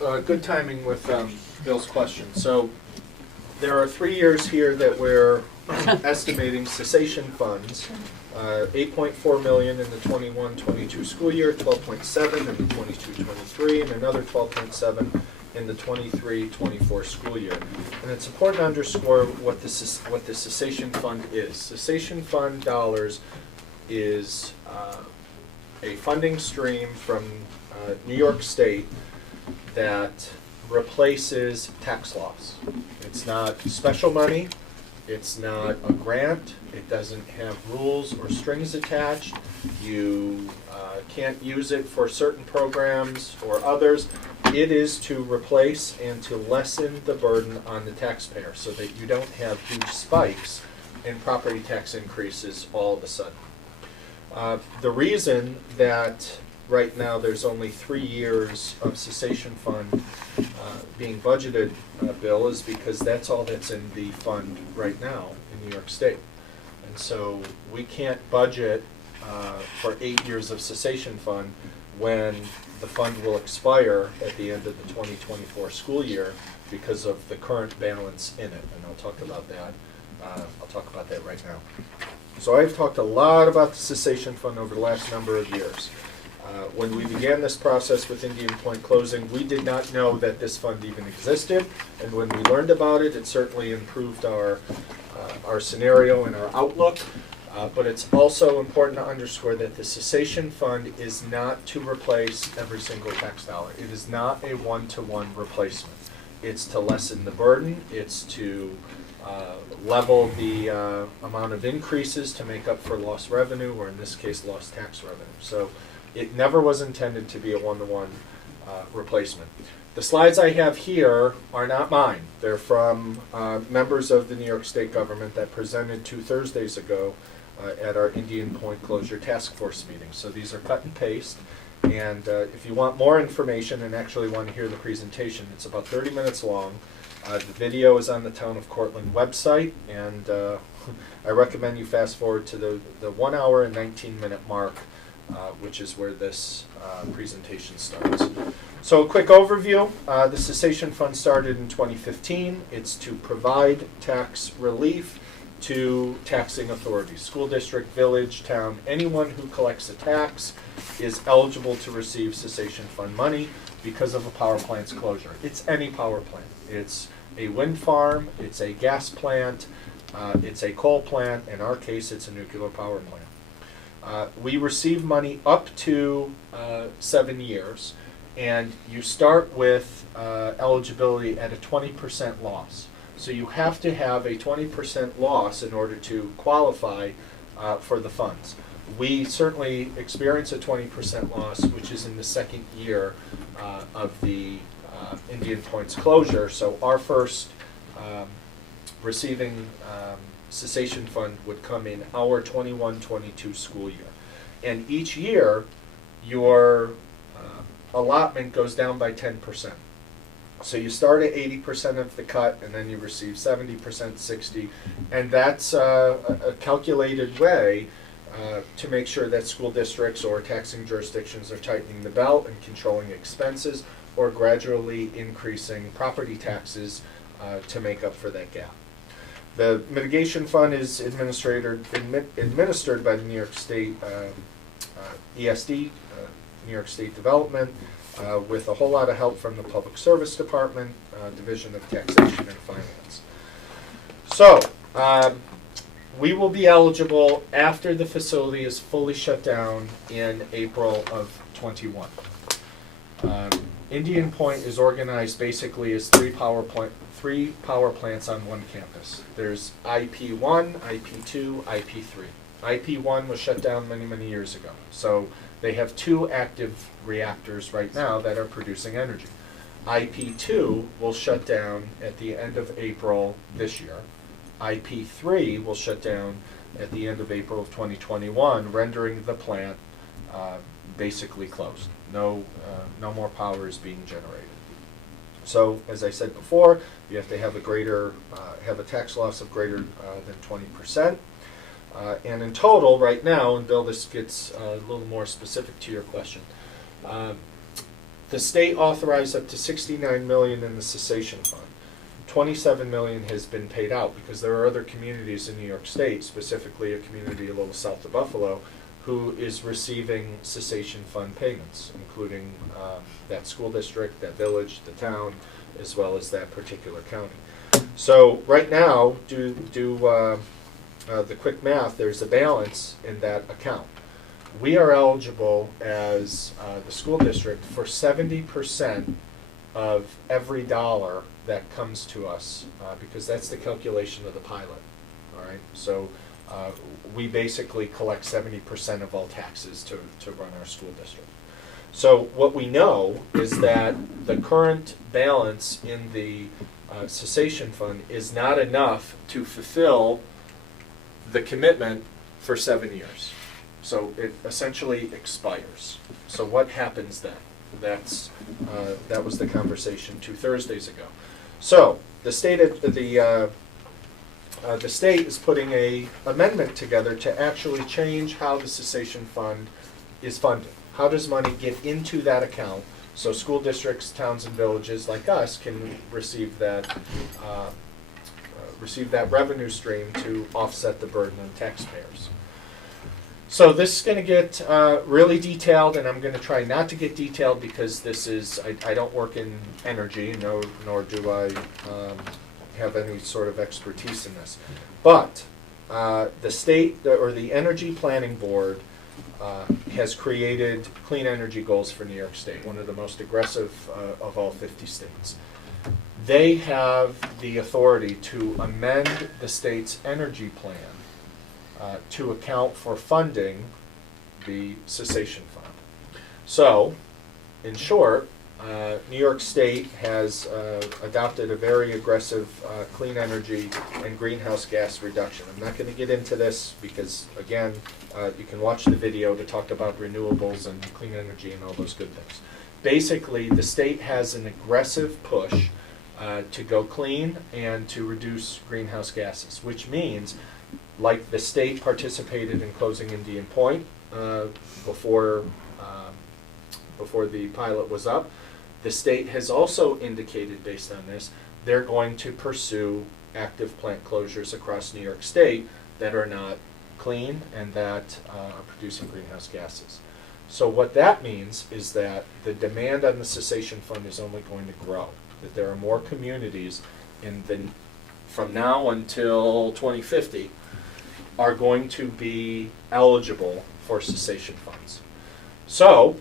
Good timing with Bill's question. So there are 3 years here that we're estimating cessation funds. 8.4 million in the 21-22 school year, 12.7 in the 22-23, and another 12.7 in the 23-24 school year. And it's important to underscore what the cessation fund is. Cessation fund dollars is a funding stream from New York State that replaces tax loss. It's not special money. It's not a grant. It doesn't have rules or strings attached. You can't use it for certain programs or others. It is to replace and to lessen the burden on the taxpayer so that you don't have huge spikes in property tax increases all of a sudden. The reason that right now there's only 3 years of cessation fund being budgeted, Bill, is because that's all that's in the fund right now in New York State. And so we can't budget for 8 years of cessation fund when the fund will expire at the end of the 2024 school year because of the current balance in it. And I'll talk about that. I'll talk about that right now. So I've talked a lot about the cessation fund over the last number of years. When we began this process with Indian Point closing, we did not know that this fund even existed, and when we learned about it, it certainly improved our scenario and our outlook. But it's also important to underscore that the cessation fund is not to replace every single tax dollar. It is not a one-to-one replacement. It's to lessen the burden. It's to level the amount of increases to make up for lost revenue, or in this case, lost tax revenue. So it never was intended to be a one-to-one replacement. The slides I have here are not mine. They're from members of the New York State government that presented 2 Thursdays ago at our Indian Point Closure Task Force meeting. So these are cut and paste. And if you want more information and actually want to hear the presentation, it's about 30 minutes long. The video is on the Town of Cortland website, and I recommend you fast forward to the 1 hour and 19-minute mark, which is where this presentation starts. So a quick overview. The cessation fund started in 2015. It's to provide tax relief to taxing authorities. School district, village, town, anyone who collects a tax is eligible to receive cessation fund money because of a power plant's closure. It's any power plant. It's a wind farm, it's a gas plant, it's a coal plant. In our case, it's a nuclear power plant. We receive money up to 7 years, and you start with eligibility at a 20% loss. So you have to have a 20% loss in order to qualify for the funds. We certainly experience a 20% loss, which is in the second year of the Indian Point's closure. So our first receiving cessation fund would come in our 21-22 school year. And each year, your allotment goes down by 10%. So you start at 80% of the cut, and then you receive 70%, 60%, and that's a calculated way to make sure that school districts or taxing jurisdictions are tightening the belt and controlling expenses, or gradually increasing property taxes to make up for that gap. The mitigation fund is administered by the New York State ESD, New York State Development, with a whole lot of help from the Public Service Department, Division of Taxation and Finance. So, we will be eligible after the facility is fully shut down in April of 21. Indian Point is organized basically as three power plants on one campus. There's IP1, IP2, IP3. IP1 was shut down many, many years ago. So they have 2 active reactors right now that are producing energy. IP2 will shut down at the end of April this year. IP3 will shut down at the end of April of 2021, rendering the plant basically closed. No more power is being generated. So, as I said before, you have to have a tax loss of greater than 20%. And in total, right now, and Bill, this gets a little more specific to your question, The state authorized up to $69 million in the cessation fund. $27 million has been paid out because there are other communities in New York State, specifically a community a little south of Buffalo, who is receiving cessation fund payments, including that school district, that village, the town, as well as that particular county. So right now, do the quick math, there's a balance in that account. We are eligible as the school district for 70% of every dollar that comes to us, because that's the calculation of the pilot. All right, so we basically collect 70% of all taxes to run our school district. So what we know is that the current balance in the cessation fund is not enough to fulfill the commitment for 7 years. So it essentially expires. So what happens then? That was the conversation 2 Thursdays ago. So the state is putting a amendment together to actually change how the cessation fund is funded. How does money get into that account so school districts, towns, and villages like us can receive that revenue stream to offset the burden on taxpayers? So this is going to get really detailed, and I'm going to try not to get detailed because this is, I don't work in energy, nor do I have any sort of expertise in this. But the state, or the Energy Planning Board, has created clean energy goals for New York State, one of the most aggressive of all 50 states. They have the authority to amend the state's energy plan to account for funding the cessation fund. So, in short, New York State has adopted a very aggressive clean energy and greenhouse gas reduction. I'm not going to get into this because, again, you can watch the video to talk about renewables and clean energy and all those good things. Basically, the state has an aggressive push to go clean and to reduce greenhouse gases, which means, like the state participated in closing Indian Point before the pilot was up, the state has also indicated, based on this, they're going to pursue active plant closures across New York State that are not clean and that are producing greenhouse gases. So what that means is that the demand on the cessation fund is only going to grow, that there are more communities from now until 2050 are going to be eligible for cessation funds. So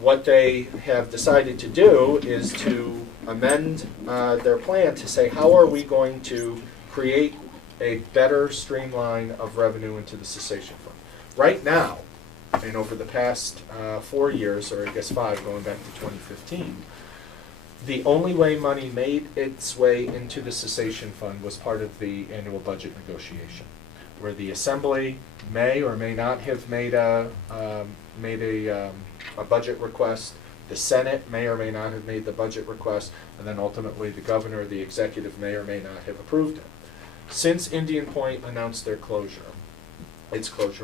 what they have decided to do is to amend their plan to say, how are we going to create a better streamline of revenue into the cessation fund? Right now, and over the past 4 years, or I guess 5, going back to 2015, the only way money made its way into the cessation fund was part of the annual budget negotiation, where the Assembly may or may not have made a budget request. The Senate may or may not have made the budget request, and then ultimately the governor or the executive may or may not have approved it. Since Indian Point announced its closure,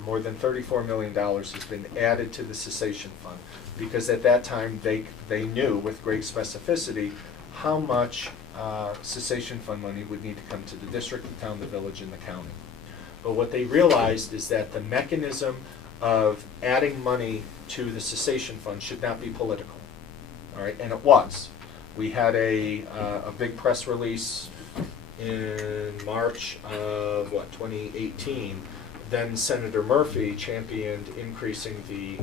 more than $34 million has been added to the cessation fund, because at that time they knew with great specificity how much cessation fund money would need to come to the district, the town, the village, and the county. But what they realized is that the mechanism of adding money to the cessation fund should not be political. All right, and it was. We had a big press release in March of 2018. Then Senator Murphy championed increasing the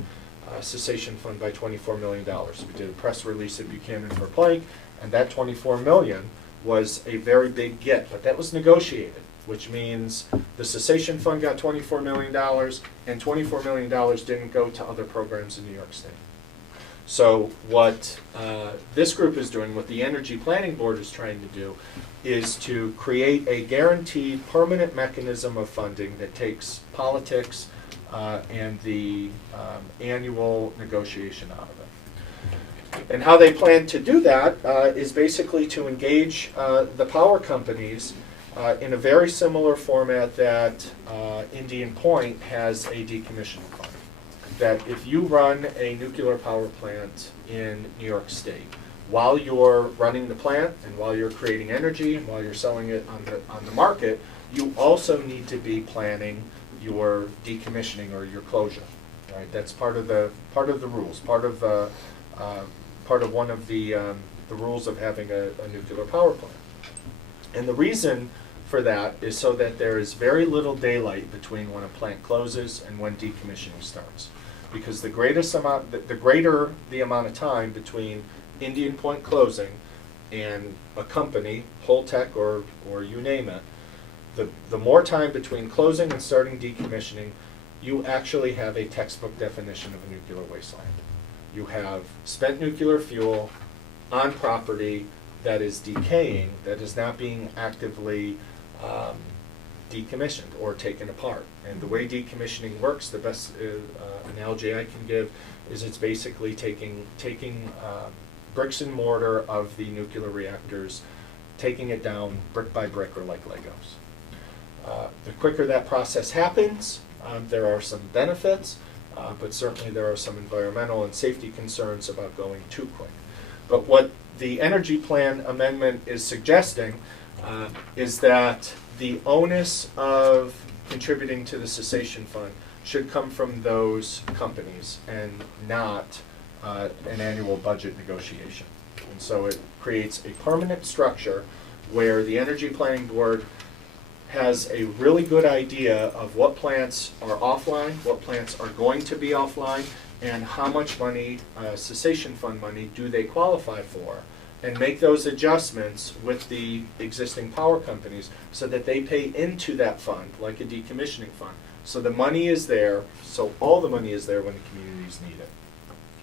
cessation fund by $24 million. We did a press release at Buchanan for Plank, and that $24 million was a very big get, but that was negotiated, which means the cessation fund got $24 million, and $24 million didn't go to other programs in New York State. So what this group is doing, what the Energy Planning Board is trying to do, is to create a guaranteed permanent mechanism of funding that takes politics and the annual negotiation out of it. And how they plan to do that is basically to engage the power companies in a very similar format that Indian Point has a decommissioning fund. that if you run a nuclear power plant in New York State, while you're running the plant and while you're creating energy and while you're selling it on the market, you also need to be planning your decommissioning or your closure. Right? That's part of the rules. Part of one of the rules of having a nuclear power plant. And the reason for that is so that there is very little daylight between when a plant closes and when decommissioning starts. Because the greater the amount of time between Indian Point closing and a company, Holtec or you name it, the more time between closing and starting decommissioning, you actually have a textbook definition of a nuclear wasteland. You have spent nuclear fuel on property that is decaying, that is not being actively decommissioned or taken apart. And the way decommissioning works, the best analogy I can give is it's basically taking bricks and mortar of the nuclear reactors, taking it down brick by brick or like Legos. The quicker that process happens, there are some benefits, but certainly there are some environmental and safety concerns about going too quick. But what the energy plan amendment is suggesting is that the onus of contributing to the cessation fund should come from those companies and not an annual budget negotiation. And so it creates a permanent structure where the Energy Planning Board has a really good idea of what plants are offline, what plants are going to be offline, and how much money, cessation fund money, do they qualify for, and make those adjustments with the existing power companies so that they pay into that fund, like a decommissioning fund. So the money is there, so all the money is there when the communities need it,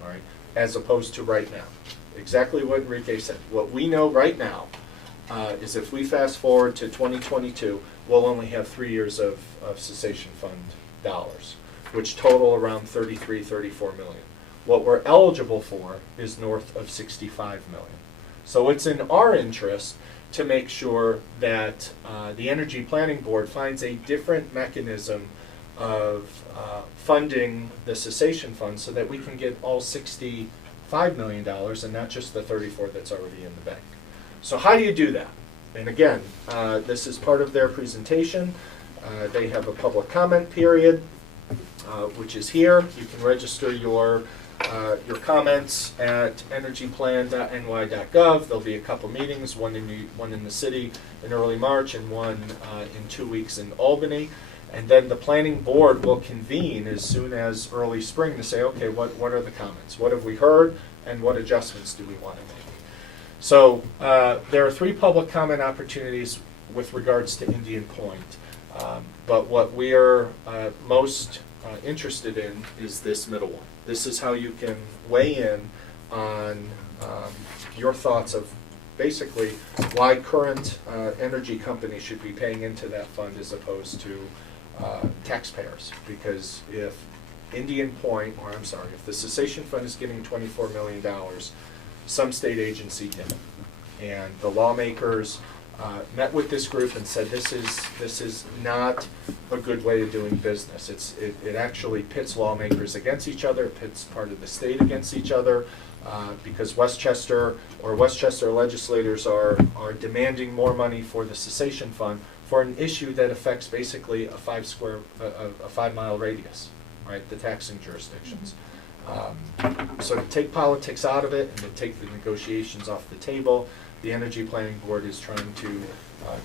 all right, as opposed to right now. Exactly what Enrique said. What we know right now is if we fast forward to 2022, we'll only have 3 years of cessation fund dollars, which total around 34 million. What we're eligible for is north of 65 million. So it's in our interest to make sure that the Energy Planning Board finds a different mechanism of funding the cessation fund so that we can get all $65 million and not just the 34 that's already in the bank. So how do you do that? And again, this is part of their presentation. They have a public comment period, which is here. You can register your comments at energyplan.ny.gov. There'll be a couple meetings, one in the city in early March and one in 2 weeks in Albany. And then the planning board will convene as soon as early spring to say, okay, what are the comments? What have we heard and what adjustments do we want to make? So there are 3 public comment opportunities with regards to Indian Point. But what we are most interested in is this middle one. This is how you can weigh in on your thoughts of basically why current energy companies should be paying into that fund as opposed to taxpayers. Because if if the cessation fund is getting $24 million, some state agency didn't. And the lawmakers met with this group and said this is not a good way of doing business. It actually pits lawmakers against each other, it pits part of the state against each other, because Westchester legislators are demanding more money for the cessation fund for an issue that affects basically a 5 mile radius, right? The taxing jurisdictions. So to take politics out of it and to take the negotiations off the table, the Energy Planning Board is trying to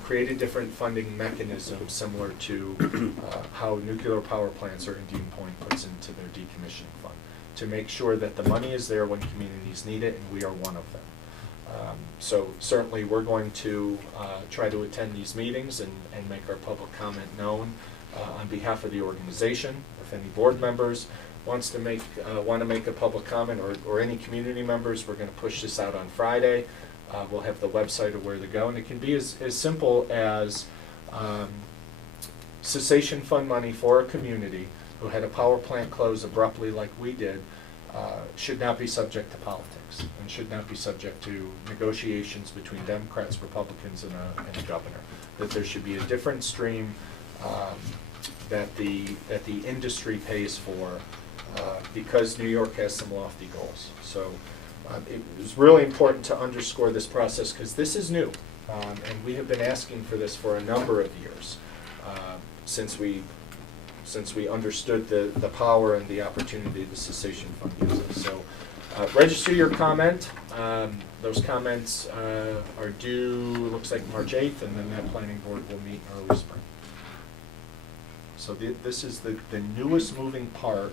create a different funding mechanism similar to how nuclear power plants or Indian Point puts into their decommissioning fund, to make sure that the money is there when communities need it, and we are one of them. So certainly we're going to try to attend these meetings and make our public comment known on behalf of the organization. If any board members want to make a public comment, or any community members, we're going to push this out on Friday. We'll have the website of where to go, and it can be as simple as cessation fund money for a community who had a power plant close abruptly like we did, should not be subject to politics and should not be subject to negotiations between Democrats, Republicans, and a governor. That there should be a different stream that the industry pays for because New York has some lofty goals. So it was really important to underscore this process because this is new. And we have been asking for this for a number of years since we understood the power and the opportunity the Cessation Fund uses. So register your comment. Those comments are due, looks like March 8th, and then that planning board will meet in early spring. So this is the newest moving part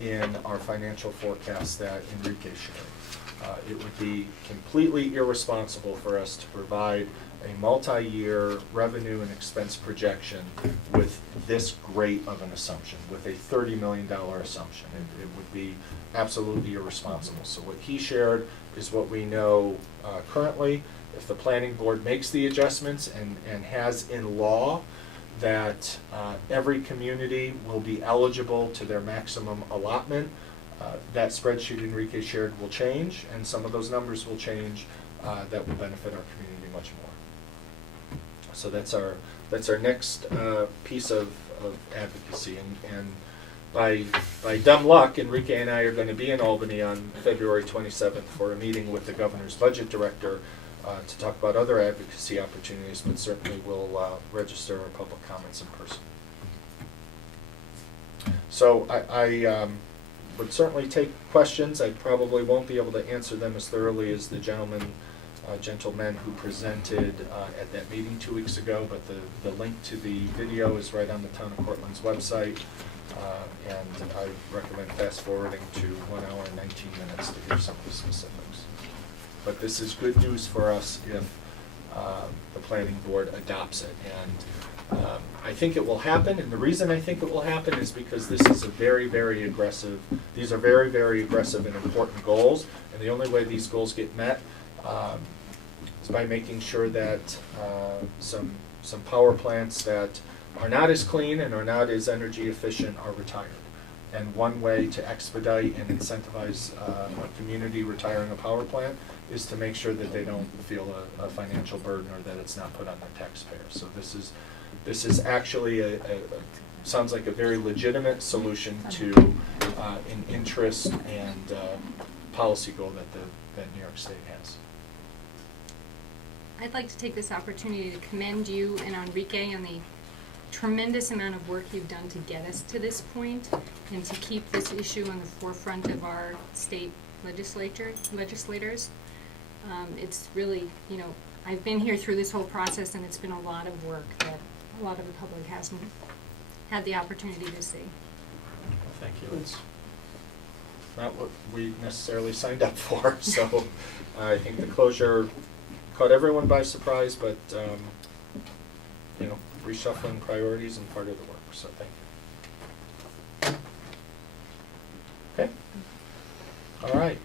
in our financial forecast that Enrique shared. It would be completely irresponsible for us to provide a multi-year revenue and expense projection with this great of an assumption, with a $30 million assumption. It would be absolutely irresponsible. So what he shared is what we know currently. If the planning board makes the adjustments and has in law that every community will be eligible to their maximum allotment, that spreadsheet Enrique shared will change, and some of those numbers will change that will benefit our community much more. So that's our next piece of advocacy, and by dumb luck, Enrique and I are going to be in Albany on February 27th for a meeting with the governor's budget director to talk about other advocacy opportunities, but certainly we'll register our public comments in person. So I would certainly take questions. I probably won't be able to answer them as thoroughly as the gentlemen who presented at that meeting 2 weeks ago, but the link to the video is right on the Town of Cortland's website, and I recommend fast forwarding to 1 hour and 19 minutes to hear some of the specifics. But this is good news for us if the planning board adopts it, and I think it will happen, and the reason I think it will happen is because this is a very, very aggressive, these are very, very aggressive and important goals, and the only way these goals get met is by making sure that some power plants that are not as clean and are not as energy efficient are retired. And one way to expedite and incentivize a community retiring a power plant is to make sure that they don't feel a financial burden or that it's not put on their taxpayers. So this is actually sounds like a very legitimate solution to an interest and policy goal that New York State has. I'd like to take this opportunity to commend you and Enrique on the tremendous amount of work you've done to get us to this point and to keep this issue on the forefront of our state legislators. It's really, I've been here through this whole process, and it's been a lot of work that a lot of the public hasn't had the opportunity to see. Thank you. It's not what we necessarily signed up for, so I think the closure caught everyone by surprise, but reshuffling priorities and part of the work, so thank you. Okay. All right.